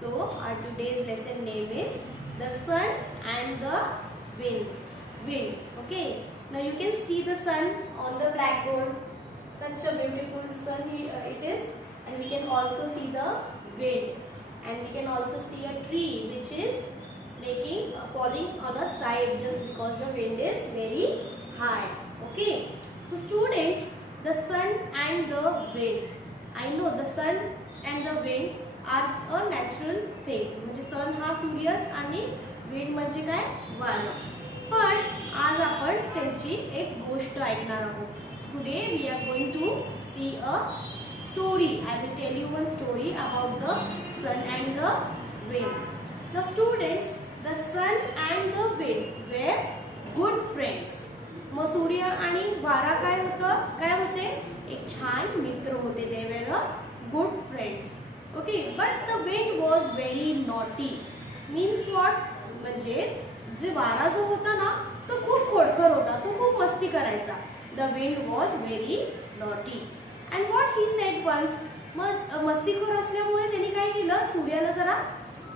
So our today's lesson name is the sun and the wind. Wind. Okay. Now you can see the sun on the blackboard. Such a beautiful sun it is, and we can also see the wind, and we can also see a tree which is falling on a side just because the wind is very high. Okay. So students, the sun and the wind. I know the sun and the wind are a natural thing. म्हणजे sun हा सूर्यच आणि wind म्हणजे काय वारा. पण आज आपण त्यांची एक गोष्ट ऐकणार आहोत. Today we are going to see a story. I will tell you one story about the sun and the wind. Now students, the sun and the wind were good friends. मग सूर्य आणि वारा काय होते? एक छान मित्र होते. They were good friends. Okay, but the wind was very naughty. Means what? म्हणजेच जे वारा जो होता ना तो खूप खोडकर होता. तो खूप मस्ती करायचा. The wind was very naughty. And what he said once, मग मस्तीखोर असल्यामुळे त्यांनी काय केलं? सूर्याला जरा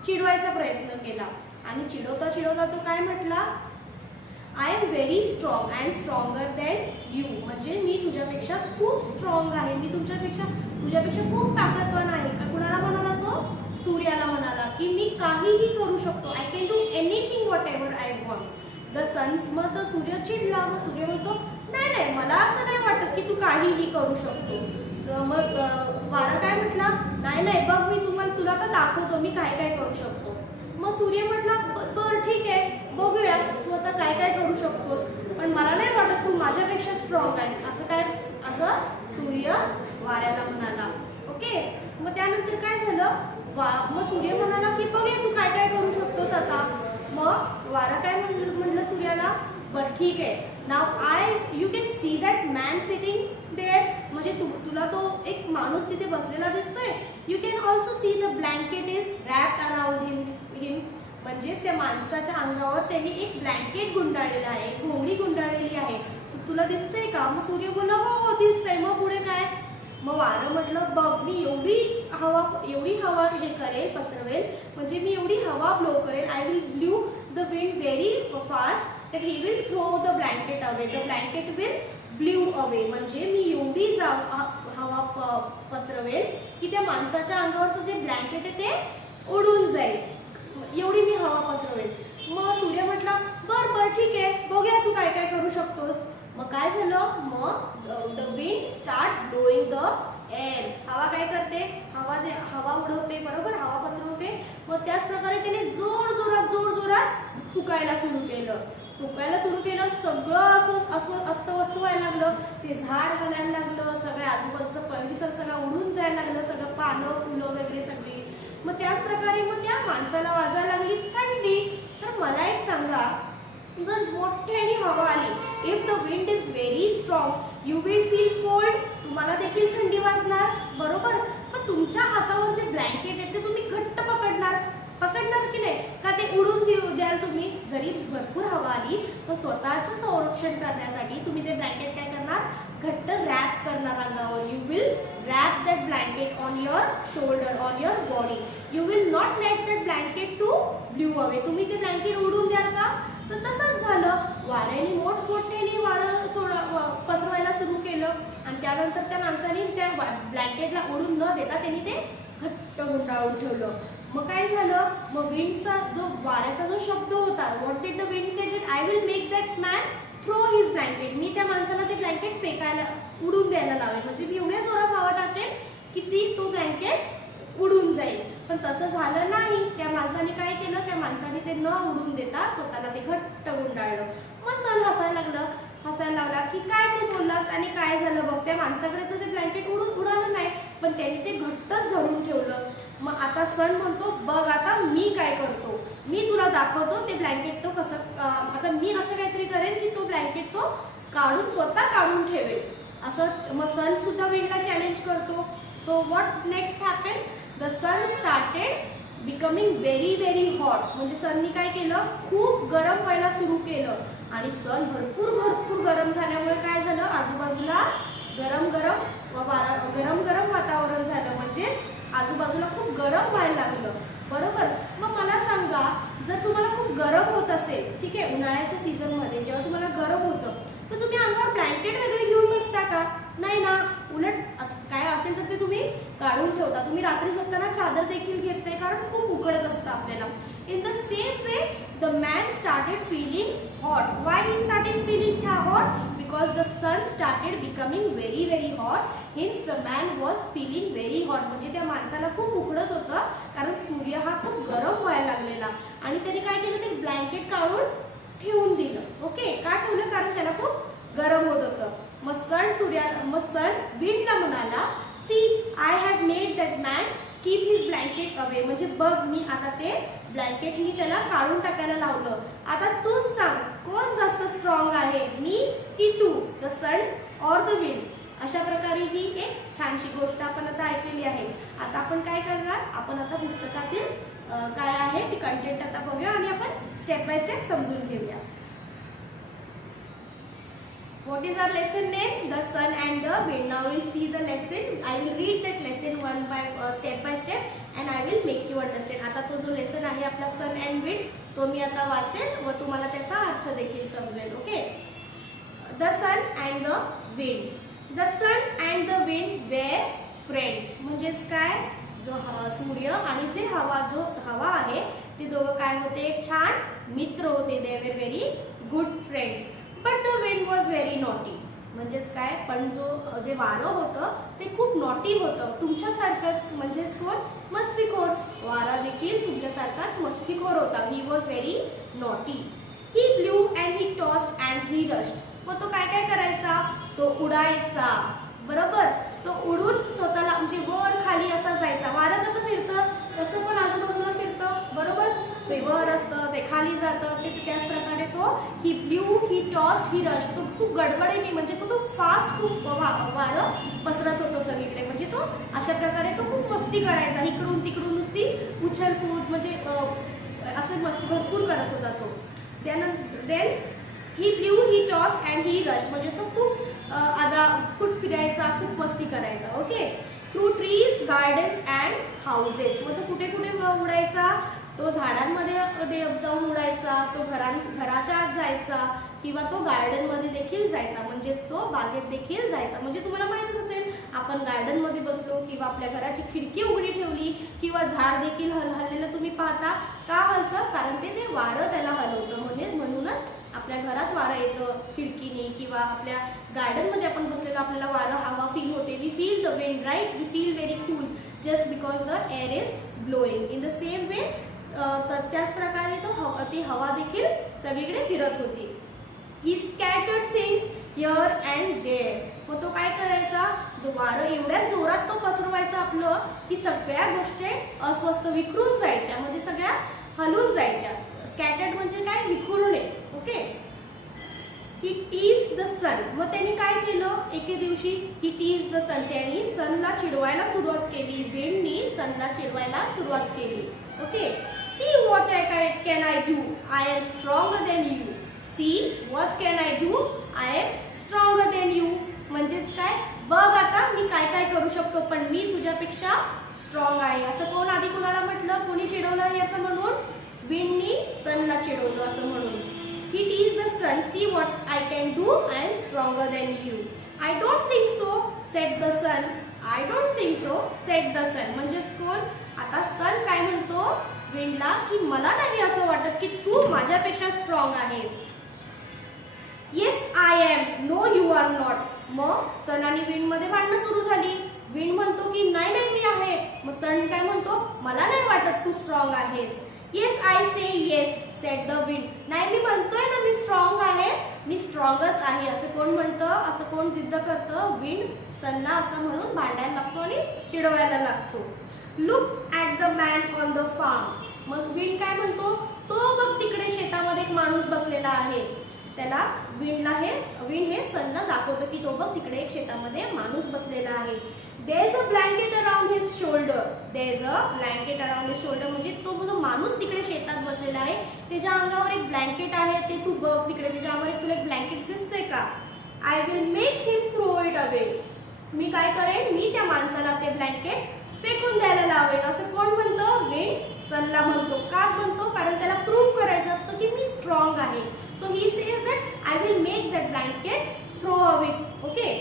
चिडवायचा प्रयत्न केला. आणि चिडवता तो काय म्हटला? I am very strong. I am stronger than you. म्हणजे मी तुझ्यापेक्षा खूप स्ट्रॉंग आहे. मी तुझ्यापेक्षा खूप ताकदवान आहे. का कुणाला म्हणाला तो? सूर्याला म्हणाला की मी काहीही करू शकतो. I can do anything what ever I want. The suns मग तर सूर्य चिडला. मग सूर्य म्हणतो नाही मला असं नाही वाटत की तू काहीही करू शकतो. मग वारा काय म्हटला? नाही बघ तुला तर दाखवतो मी काय करू शकतो. मग सूर्य म्हटला बरं ठीक आहे बघूया तू आता काय करू शकतोस, पण मला नाही वाटत तू माझ्यापेक्षा स्ट्रॉंग आहेस. असं सूर्य वाऱ्याला म्हणाला. ओके. मग त्यानंतर काय झालं? मग सूर्य म्हणाला की बघूया तू काय करू शकतोस आता. मग वारा काय म्हणलं सूर्याला? बरं ठीक आहे. Now you can see that man sitting there. म्हणजे तुला तो एक माणूस तिथे बसलेला दिसतोय. You can also see the blanket is wrapped around him. म्हणजेच त्या माणसाच्या अंगावर त्यांनी एक ब्लँकेट गुंडाळलेला आहे, एक घोंगडी गुंडाळलेली आहे. तुला दिसतंय का? मग सूर्य बोलला हो दिसतंय. मग पुढे काय? मग वारं म्हटलं बघ मी एवढी हवा हे करेल पसरवेल. म्हणजे मी एवढी हवा ब्लो करेल. I will blue the wind very fast that he will throw the blanket away. The blanket will blew away. म्हणजे मी एवढी हवा पसरवेल की त्या माणसाच्या अंगावरचं जे ब्लँकेट आहे ते उडून जाईल. एवढी मी हवा पसरवेल. मग सूर्य म्हटला बरं ठीक आहे बघूया तू काय करू शकतोस. मग काय झालं? मग the wind start blowing the air. हवा काय करते? हवा उडवते बरोबर, हवा पसरवते. मग त्याच प्रकारे त्याने जोरात फुकायला सुरू केलं. सगळं असं अस्तव्यस्त व्हायला लागलं. ते झाड हलायला लागलं. सगळ्या आजूबाजूचा परिसर सगळा उडून जायला लागलं. सगळं पानं फुलं वगैरे सगळी. मग त्याच प्रकारे मग त्या माणसाला वाजायला लागली थंडी. तर मला एक सांगा, जर मोठ्याने हवा आली, if the wind is very strong you will feel cold. तुम्हाला देखील थंडी वाजणार बरोबर. पण तुमच्या हातावर जे ब्लँकेट आहे ते तुम्ही घट्ट पकडणार की नाही? का ते उडून द्याल तुम्ही? जरी भरपूर हवा आली तर स्वतःचं संरक्षण करण्यासाठी तुम्ही ते ब्लँकेट काय करणार? घट्ट रॅप करणार अंगावर. You will wrap that blanket on your shoulder, on your body. You will not let that blanket to blew away. तुम्ही ते ब्लँकेट उडून द्याल का? तर तसंच झालं. वाऱ्याने मोठमोठ्याने वारं पसरवायला सुरू केलं. आणि त्यानंतर त्या माणसाने त्या ब्लँकेटला उडून न देता त्यांनी ते घट्ट गुंडाळून ठेवलं. मग काय झालं? मग विंडचा वाऱ्याचा जो शब्द होता, what did the wind said that I will make that man throw his blanket. मी त्या माणसाला ते ब्लँकेट फेकायला उडून द्यायला लावेल. म्हणजे मी एवढ्या जोरात हवा टाकेल की तो ब्लँकेट उडून जाईल. पण तसं झालं नाही. त्या माणसाने काय केलं? त्या माणसाने ते न उडून देता स्वतःला ते घट्ट गुंडाळलं. मग सन हसायला लागला की काय तू बोललास आणि काय झालं बघ. त्या माणसाकडे तर ते ब्लँकेट उडालं नाही, पण त्याने ते घट्टच धरून ठेवलं. मग आता सन म्हणतो बघ आता मी काय करतो, मी तुला दाखवतो ते ब्लँकेट तो कसं. आता मी असं काहीतरी करेन की तो ब्लँकेट तो स्वतः काढून ठेवेल. असं मग सन सुद्धा विंडला चॅलेंज करतो. So what next happened? The sun started becoming very hot. म्हणजे सननी काय केलं? खूप गरम व्हायला सुरू केलं. आणि सन भरपूर गरम झाल्यामुळे काय झालं? आजूबाजूला गरम वातावरण झालं. म्हणजेच आजूबाजूला खूप गरम व्हायला लागलं. गरम होत असेल, ठीक आहे, उन्हाळ्याच्या सीझन मध्ये जेव्हा तुम्हाला गरम होतं, तर तुम्ही अंगावर ब्लँकेट वगैरे घेऊन बसता का? नाही ना. उलट काय असेल तर ते तुम्ही काढून ठेवता. तुम्ही रात्री झोपताना चादर देखील घेत नाही, कारण खूप उकडत असतं आपल्याला. In the same way the man started feeling hot. Why he started feeling hot? Because the sun started becoming very very hot. Hence the man was feeling very hot. म्हणजे त्या माणसाला खूप उकडत होतं, कारण सूर्य हा खूप गरम व्हायला लागलेला. आणि त्याने काय केलं, ते ब्लँकेट काढून ठेवून दिलं. ओके, का ठेवलं? कारण त्याला खूप गरम होत होतं. मग सन विंडला म्हणाला, see I have made that man keep his blanket away. म्हणजे बघ, मी आता ते ब्लँकेट मी त्याला काढून टाकायला लावलं. आता तूच सांग, कोण जास्त स्ट्रॉंग आहे, मी की तू? The sun or the wind? अशा प्रकारे ही एक छानशी गोष्ट आपण आता ऐकलेली आहे. आता आपण काय करणार, आपण आता पुस्तकातील काय आहे ती कंटेंट आता बघूया आणि आपण स्टेप बाय स्टेप समजून घेऊया. What is our lesson name? The sun and the wind. Now we'll see the lesson. I will read that lesson step by step and I will make you understand. आता तो जो lesson आहे आपला sun and wind, तो मी आता वाचेल व तुम्हाला त्याचा अर्थ देखील समजेल. Okay. The sun and the wind. The sun and the wind were friends. म्हणजेच काय, जो सूर्य आणि जे हवा आहे ते दोघं काय होते, एक छान मित्र होते. They were very good friends. But the wind was very naughty. म्हणजेच काय, पण जे वारं होतं ते खूप नॉटी होतं. तुमच्यासारखंच, म्हणजेच कोण, मस्तीखोर. वारा देखील तुमच्यासारखाच मस्तीखोर होता. He was very naughty. He blue and he tossed and he rushed. मग तो काय काय करायचा, तो उडायचा. बरोबर, तो उडून स्वतःला म्हणजे वर खाली असा जायचा. वारं कसं फिरतं तसं पण आजूबाजूला फिरतं. बरोबर, ते वर असतं, ते खाली जातं, ते त्याच प्रकारे तो ही blew, he tossed, he rush. तो खूप गडबडीने, म्हणजे तो फास्ट खूप वारं पसरत होतो सगळीकडे. म्हणजे तो अशा प्रकारे तो खूप मस्ती करायचा. इकडून तिकडून नुसती उछलकूद, म्हणजे असं मस्ती भरपूर करत होता तो. Then he blew, he tossed and he rush. म्हणजे तो खूप खूप फिरायचा, खूप मस्ती करायचा. Okay. Through trees, gardens and houses. मग तो कुठे कुठे उडायचा, तो झाडांमध्ये जाऊन उडायचा, तो घराच्या आत जायचा, किंवा तो गार्डन मध्ये देखील जायचा. म्हणजेच तो बागेत देखील जायचा. म्हणजे तुम्हाला माहितच असेल, आपण गार्डन मध्ये बसलो किंवा आपल्या घराची खिडकी उघडी ठेवली किंवा झाड देखील हललेलं तुम्ही पाहता. का हलतं? कारण ते वारं त्याला हलवतं. म्हणूनच आपल्या घरात वारं येतं खिडकीने, किंवा आपल्या गार्डन मध्ये आपण बसलेलं आपल्याला वारं, हवा फील होते. We feel the wind, right? We feel very cool just because the air is blowing. In the same way त्याच प्रकारे ती हवा देखील सगळीकडे फिरत होती. He scattered things here and there. मग तो काय करायचा, जो वारं एवढ्या जोरात तो पसरवायचा आपलं, की सगळ्या गोष्टी अस्वस्थ विखरून जायच्या, म्हणजे सगळ्या हलून जायच्या. स्कॅटर्ड म्हणजे काय, विखुरणे. Okay. He tease the sun. मग त्यांनी काय केलं, एके दिवशी ही टीज द सन, त्यांनी सनला चिडवायला सुरुवात केली. विंडनी सनला चिडवायला सुरुवात केली. Okay. See what can I do? I am stronger than you. See what can I do? I am stronger than you. म्हणजेच काय, बघ आता मी काय काय करू शकतो, पण मी तुझ्यापेक्षा स्ट्रॉंग आहे. असं कोण आधी कोणाला म्हटलं, कोणी चिडवलं आहे असं म्हणून? विंडनी सनला चिडवलं असं म्हणून. He teased the sun. See what I can do. I am stronger than you. I don't think so, said the sun. I don't think so, said the sun. म्हणजेच कोण, आता सन काय म्हणतो विंडला, की मला नाही असं वाटत की तू माझ्यापेक्षा स्ट्रॉंग आहेस. Yes I am. No you are not. मग सन आणि विंड मध्ये भांडणं सुरू झाली. विंड म्हणतो की नाही नाही मी आहे. मग सन काय म्हणतो, मला नाही वाटत तू स्ट्रॉंग आहेस. Yes I say yes, sed the wind. नाही मी म्हणतोय ना मी स्ट्रॉंग आहे, मी स्ट्रॉंगच आहे. असं कोण म्हणतं, असं कोण सिद्ध करतं, विंड सनला असं म्हणून भांडायला लागतो आणि चिडवायला लागतो. Look at the man on the farm. मग विंड काय म्हणतो, तो बघ तिकडे शेतामध्ये एक माणूस बसलेला आहे. त्याला विंड हे सनला दाखवतो की तो बघ तिकडे एक शेतामध्ये माणूस बसलेला आहे. There is a blanket around his shoulder. There is a blanket around his shoulder. म्हणजे तो जो माणूस तिकडे शेतात बसलेला आहे त्याच्या अंगावर एक ब्लँकेट आहे, ते तू बघ तिकडे त्याच्या अंगावर तुला एक ब्लँकेट दिसतंय का? I will make him throw it away. मी काय करेन, मी त्या माणसाला ते ब्लँकेट फेकून द्यायला लावेन असं कोण म्हणतो? विंड सनला म्हणतो. का म्हणतो? कारण त्याला प्रूव्ह करायचं असतं की मी स्ट्रॉंग आहे. So he says that I will make that blanket throw away. Okay,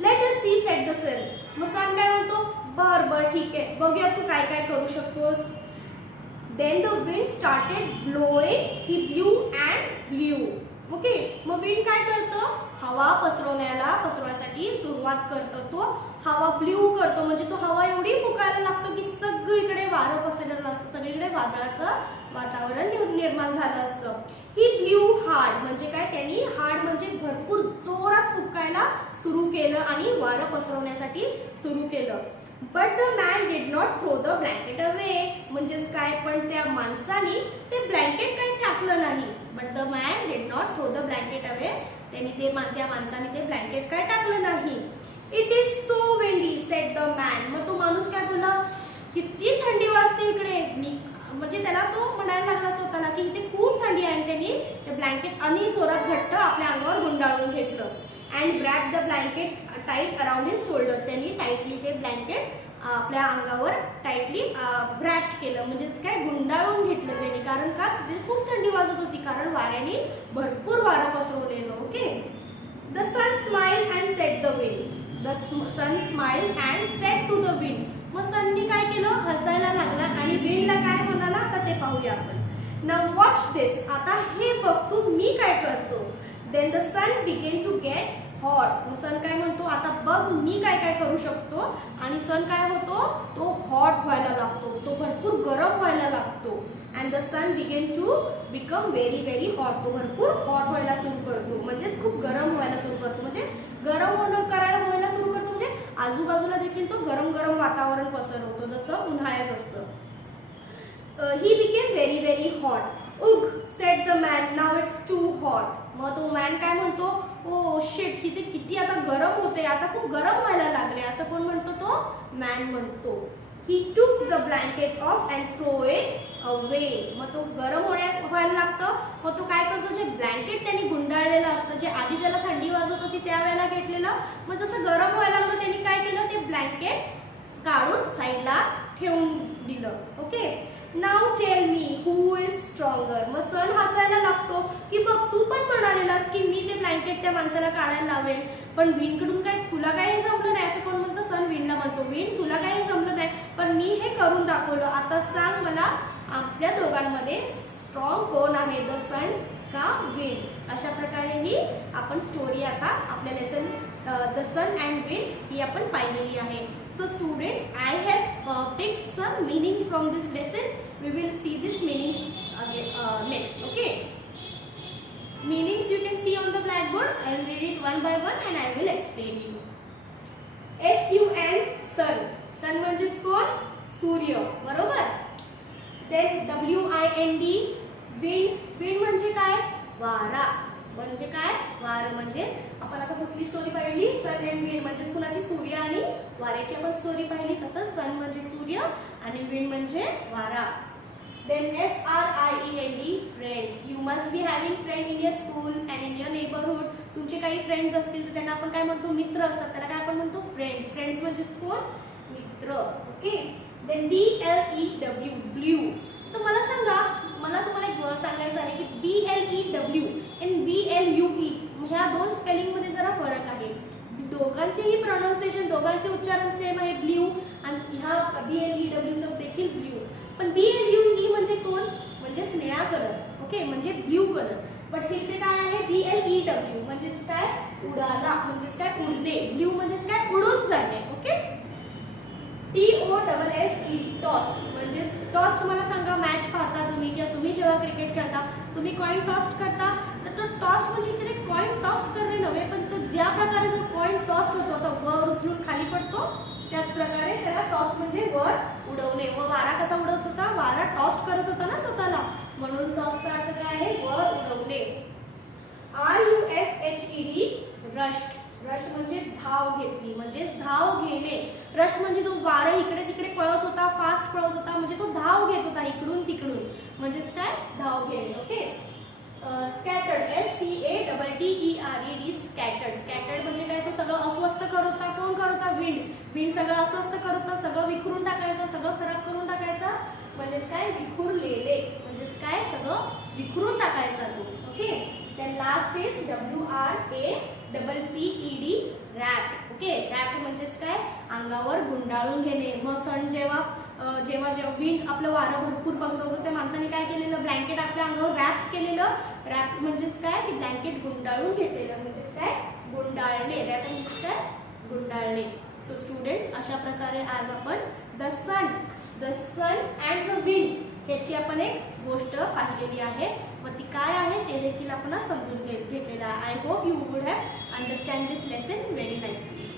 let us see said the sun. मग सन काय म्हणतो? बर ठीक आहे, बघूया तू काय काय करू शकतोस. Then the wind started blowing. He blew and blew. Okay, मग विंड काय करतो? हवा पसरवण्यासाठी सुरुवात करतो. तो हवा ब्ल्यू करतो, म्हणजे तो हवा एवढी फुकायला लागतो की सगळीकडे वारं पसरलेलं असतं, सगळीकडे वादळाचं वातावरण निर्माण झालं असतं. ही ब्ल्यू हार्ड, म्हणजे काय? त्यांनी हार्ड म्हणजे भरपूर जोरात फुकायला सुरू केलं आणि वारं पसरवण्यासाठी सुरू केलं. But the man did not throw the blanket away. म्हणजेच काय? पण त्या माणसाने ते ब्लँकेट काही टाकलं नाही. But the man did not throw the blanket away. त्या माणसाने ते ब्लँकेट काय टाकलं नाही. It is so windy said the man. मग तो माणूस काय बोलला? किती थंडी वाजते इकडे. म्हणजे त्याला तो म्हणायला लागला स्वतःला की इथे खूप थंडी आहे. आणि त्यांनी ते ब्लँकेट आणि जोरात घट्ट आपल्या अंगावर गुंडाळून घेतलं. And wrap the blanket tight around his shoulder. त्यांनी टाईटली ते ब्लँकेट आपल्या अंगावर टाईटली रॅप केलं, म्हणजेच काय? गुंडाळून घेतलं त्यांनी. कारण का? तिथे खूप थंडी वाजत होती, कारण वाऱ्याने भरपूर वारं पसरवलेलं. Okay, the sun smile and said the wind. The sun smile and said to the wind. मग सननी काय केलं? हसायला लागला आणि विंडला काय म्हणाला? आता ते पाहूया आपण. Now watch this. आता हे बघ तू मी काय करतो. Then the sun began to get hot. मग सन काय म्हणतो? आता बघ मी काय काय करू शकतो. आणि सन काय होतो? तो हॉट व्हायला लागतो, तो भरपूर गरम व्हायला लागतो. And the sun began to become very very hot. तो भरपूर हॉट व्हायला सुरू करतो, म्हणजेच खूप गरम व्हायला सुरू करतो. म्हणजे गरम व्हायला सुरू करतो, म्हणजे आजूबाजूला देखील तो गरम गरम वातावरण पसरवतो, जसं उन्हाळ्यात असतं. He became very very hot. Ugh said the man, now it's too hot. मग तो मॅन काय म्हणतो? ओ शिट, इथे किती आता गरम होते, आता खूप गरम व्हायला लागले, असं कोण म्हणतो? तो मॅन म्हणतो. He took the blanket off and throw it away. मग तो गरम व्हायला लागतं. मग तो काय करतो? जे ब्लँकेट त्यांनी गुंडाळलेलं असतं, जे आधी त्याला थंडी वाजत होती त्यावेळेला घेतलेलं, मग जसं गरम व्हायला लागलं त्यांनी काय केलं? ते ब्लँकेट काढून साईडला ठेवून दिलं. Okay, now tell me who is stronger. मग सन हसायला लागतो की बघ तू पण म्हणालेलास की मी ते ब्लँकेट त्या माणसाला काढायला लावेन, पण विंडकडून काय तुला काही जमलं नाही, असं कोण म्हणतं? सन विंडला म्हणतो, विंड तुला काही जमलं नाही, पण मी हे करून दाखवलं. आता सांग मला, आपल्या दोघांमध्ये स्ट्रॉंग कोण आहे? द सन का विंड? अशा प्रकारे ही आपण स्टोरी आता आपल्या lesson the sun and wind ही आपण पाहिलेली आहे. So students, I have picked some meanings from this lesson. We will see these meanings again next. Okay. Meanings you can see on the blackboard. I will read it one by one and I will explain you. S-U-N, sun. Sun म्हणजेच कोण? सूर्य, बरोबर. Then W-I-N-D, wind. Wind म्हणजे काय? वारा. म्हणजे काय? वारं. म्हणजेच आपण आता कुठली स्टोरी पाहिली? सन अँड विंड, म्हणजेच कुणाची? सूर्य आणि वाऱ्याची आपण स्टोरी पाहिली. तसंच सन म्हणजे सूर्य आणि विंड म्हणजे वारा. Then F-R-I-E-N-D, friend. You must be having friend in your school and in your neighborhood. तुमचे काही फ्रेंड्स असतील तर त्यांना आपण काय म्हणतो? मित्र असतात, त्याला काय आपण म्हणतो? फ्रेंड्स. फ्रेंड्स म्हणजे कोण? मित्र. ओके. Then B-L-E-W, blue. तर मला सांगा, मला तुम्हाला एक सांगायचं आहे की B-L-E-W and B-L-U-E ह्या दोन स्पेलिंग मध्ये जरा फरक आहे. दोघांचेही प्रोनाउन्सिएशन, दोघांचे उच्चारण सेम आहे, ब्ल्यू, आणि ह्या B-L-E-W चं देखील ब्ल्यू. पण B-L-U-E म्हणजे कोण? म्हणजेच निळा कलर. ओके, म्हणजे ब्ल्यू कलर. पण इथे काय आहे? B-L-E-W म्हणजेच काय? उडाला, म्हणजेच काय? उडणे. ब्ल्यू म्हणजेच काय? उडून जाणे. ओके. T-O-S-S-E, toast. म्हणजेच टॉस्ट. तुम्हाला सांगा, मॅच पाहता तुम्ही किंवा तुम्ही जेव्हा क्रिकेट खेळता तुम्ही कॉइन टॉस्ट करता, तर तो टॉस्ट म्हणजे इकडे कॉइन टॉस्ट करणे नव्हे, पण तो ज्या प्रकारे जो कॉइन टॉस्ट होतो असा वर उचलून खाली पडतो, त्याच प्रकारे त्याला टॉस्ट म्हणजे वर उडवणे. व वारा कसा उडवत होता? वारा टॉस्ट करत होता ना स्वतःला, म्हणून टॉसचा अर्थ काय आहे? वर उडवणे. R-U-S-H-E-D, रश्ट. रश्ट म्हणजे धाव घेतली, म्हणजेच धाव घेणे. रश्ट म्हणजे तो वारा इकडे तिकडे पळत होता, फास्ट पळत होता, म्हणजे तो धाव घेत होता इकडून तिकडून, म्हणजेच काय? धाव घेणे. Okay. Scattered, SCATTERED, scattered. Scattered म्हणजे काय, तो सगळं अस्वस्थ करता. कोण करता? विंड. विंड सगळं अस्वस्थ करता, सगळं विखरून टाकायचं, सगळं खराब करून टाकायचं. म्हणजेच काय, विखुरलेले. म्हणजेच काय, सगळं विखरून टाकायचा तो. Okay. Then last is WRAPPED, wrap. Okay. Wrap म्हणजेच काय, अंगावर गुंडाळून घेणे. मग सन जेव्हा जेव्हा विंड आपलं वारं भरपूर पसरत होतं, त्या माणसाने काय केलेलं, ब्लँकेट आपल्या अंगावर रॅप केलेलं. रॅप म्हणजेच काय, की ब्लँकेट गुंडाळून घेतलेलं. म्हणजेच काय, गुंडाळणे. रॅप म्हणजेच काय, गुंडाळणे. सो स्टुडंट्स, अशा प्रकारे आज आपण the sun and the wind ह्याची आपण एक गोष्ट पाहिलेली आहे व ती काय आहे ते देखील आपण समजून घेतलेलं आहे. I hope you would have understand this lesson very nicely.